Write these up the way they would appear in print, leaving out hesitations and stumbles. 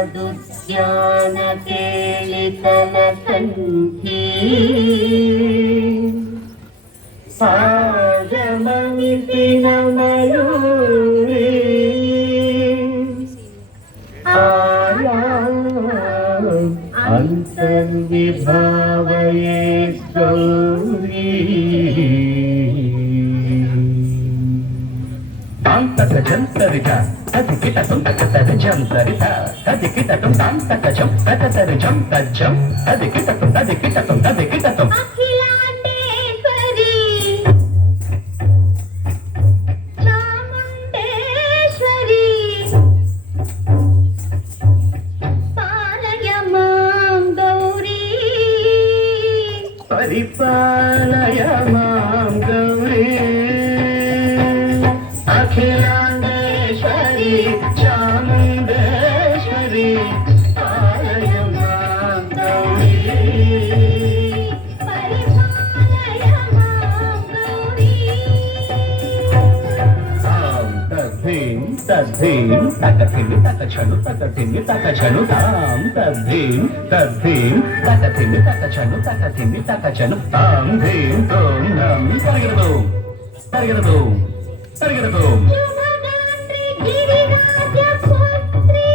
ಉಪನಿಷದುದ್ಯಾನ ಕೇಳಿತನ ಸಂಧಿ ಪಾದಮನಿತಿನ ಮಯೂರಿ ಆಯಾ ಅಂತರ್ವಿಭಾವಯೇ ಗೌರಿ జంతరిత తదికిట తుంతకతరి జంతరిత తదికిట తుం తాంతక జం తతరి జం తజ్జం తదికిట తుం తదికిట తుం తదికిట తుం అఖిలాండేశ్వరి చాముండేశ్వరి పాలయ మాం గౌరీ పరిపాలయ మాం గౌరీ అఖిలాండేశ్వరి చాముండేశ్వరి పాలయ మాం గౌరీ పరిపాలయ మాం గౌరీ తద్ధీం తద్ధీం తకథిమి తకచను తకథిమి తకచను తాం తద్ధీం తద్ధీం తకథిమి తకచను తకథిమి తకచను తాం ధీం తోం నం తరగదు తరగదు తరగదు శుభగాత్రి గిరిరాజపుత్రి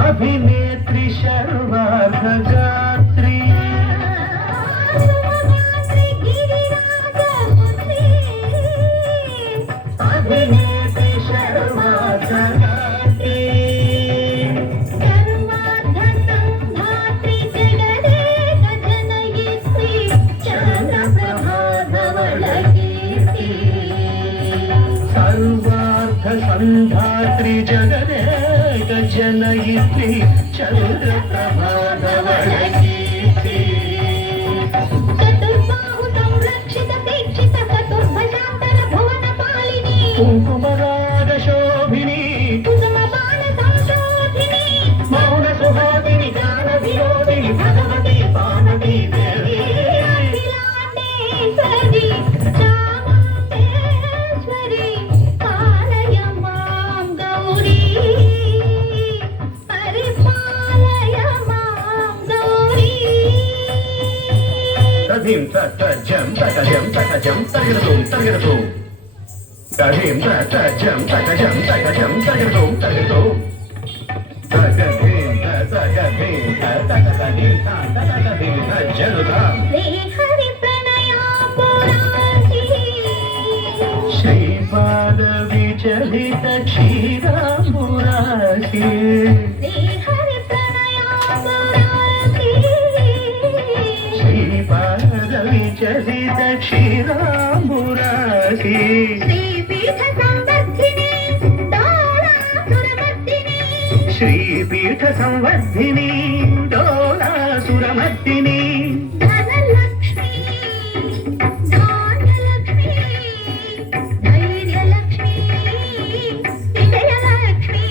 అభినేత్రి శర్వార్ధగాత్రి శుభగాత్రి గిరిరాజపుత్రి అభినేత్రి శర్వార్ధగాత్రి సర్వార్థ సంధాత్రి జగదేక జనయిత్రి చంద్రప్రభాధవళకీర్తి సర్వార్థ సంధాత్రి జగదేక జనయిత్రి చంద్రప్రభాధవళకీర్తి చతుర్బాహు సంరక్షిత దీక్షిత చతుర్భుజాంతర భువన పాలిని కుంకుమరాగ శోభిని కుసుమ బాణ సంశోధిని మౌన సుహాసిని గాన వినోదిని భగవతి పార్వతీ దేవి అఖిలాండేశ్వరి చాముండేశ్వరి పాలయ మాం గౌరీ పరిపాలయ మాం గౌరీ తదిం తజం తగజం తగజం తగరదు తగరదు తదిం తజం తగజం తగజం తగరదు తగరదు తగదిం తగదిం తగదిం తగదిం తజరుదాం శ్రీహరి ప్రణయాపురాసి శ్రీపాద విచలిత క్షీరాంబురాసి శ్రీహరి ప్రణయాపురాసి శ్రీపాద విచలిత క్షీరాంబురాసి శ్రీపీఠ సంవర్ధిని డోలాసురమర్దిని శ్రీపీఠ సంవర్ధిని డోలాసురమర్దిని ధనలక్ష్మి ధాన్యలక్ష్మి ధైర్యలక్ష్మి విజయలక్ష్మి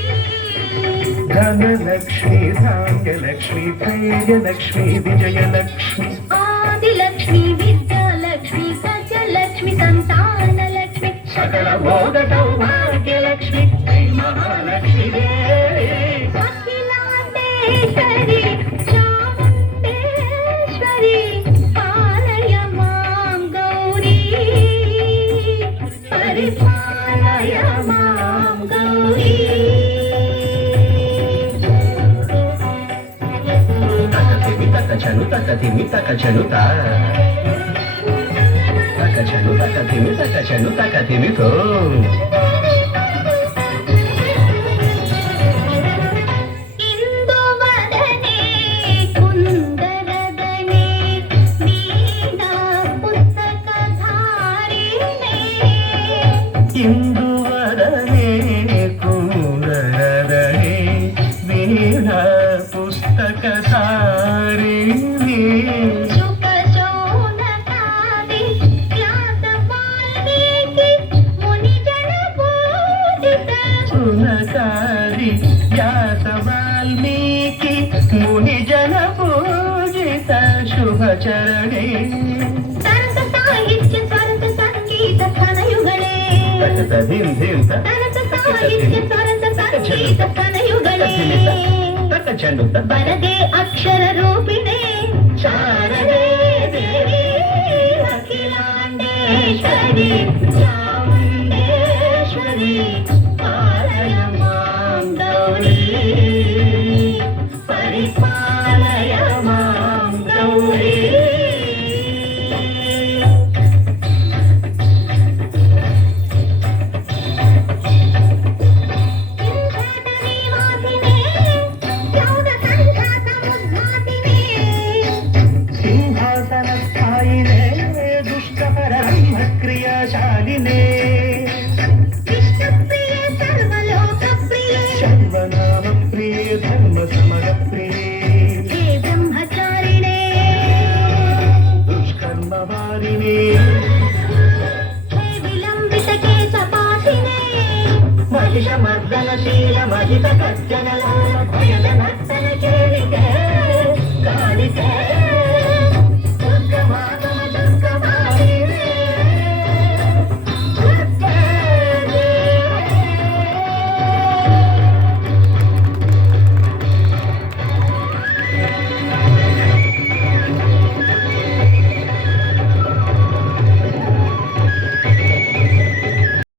ధనలక్ష్మి ధాన్యలక్ష్మి ధైర్యలక్ష్మి విజయలక్ష్మి ఆదిలక్ష్మి విద్యాలక్ష్మి సత్యలక్ష్మి సంతానలక్ష్మి సకల భోగటౌ భాగ్యలక్ష్మి శ్రీ మహాలక్ష్మి దేవి అఖిలాండేశ్వరి చాముండేశ్వరి పాలయ మాం గౌరీ పరిపాలయ మాం గౌరీ తకథిమి తకచను తకథిమి తకచను తకచను తకథిమి తకచను తకథిమి తో ఇందువదనే కుందరదనే వీణా పుస్తకధారిణే ఇందువదనే కుందరదనే వీణ పుస్తకసారిణి శుకశోనకాది వ్యాస వాల్మీకి మునిజన పూజిత సునకాది వ్యాస వాల్మీకి మునిజన పూజిత శుభచరణే తరత సాహిత్య స్వరత సంగీత స్థనయుగళే తకతధిం ధిం తరత సాహిత్య స్వరత సంగీత స్థనయుగళే ಯುಗಳೇ ತಕ್ಕ ಚೆಂಡು ತಕ್ಕ ಬರದೆ ಅಕ್ಷರ ರೂಪಿಣೆ ಶಾರದೆ ದೇವಿ ಅಖಿಲಾಂಡೇಶ್ವರಿ ಚಾಮುಂಡೇಶ್ವರಿ ಪಾಲಯ ಮಾಂ ಗೌರಿ ಪರಿಪಾಲಯ ಮಾಂ ಗೌರಿ ಸಿಂಹಾಸನ ಸ್ಥಾಯಿನೇ ದುಷ್ಟಪರ ಬ್ರಹ್ಮ ಕ್ರಿಯಾಶಾಲಿನೇ ವಿಷ್ಣುಪ್ರಿಯೆ ಸರ್ವಲೋಕಪ್ರಿಯೆ ಶರ್ವನಾಮ ಪ್ರಿಯೇ ಧರ್ಮ ಸಮರ ಪ್ರಿಯೇ ಹೇ ಬ್ರಹ್ಮಚಾರಿಣೆ ದುಷ್ಕರ್ಮ ವಾರಿಣೇ ಹೇ ವಿಲಂಬಿತ ಕೇಶಪಾಶಿನೇ ಮಹಿಷ ಮರ್ದನಶೀಲ ಮಹಿತ ಕಜ್ಜನ ಭಯದ ನರ್ತನ ಕೇಳಿದೆ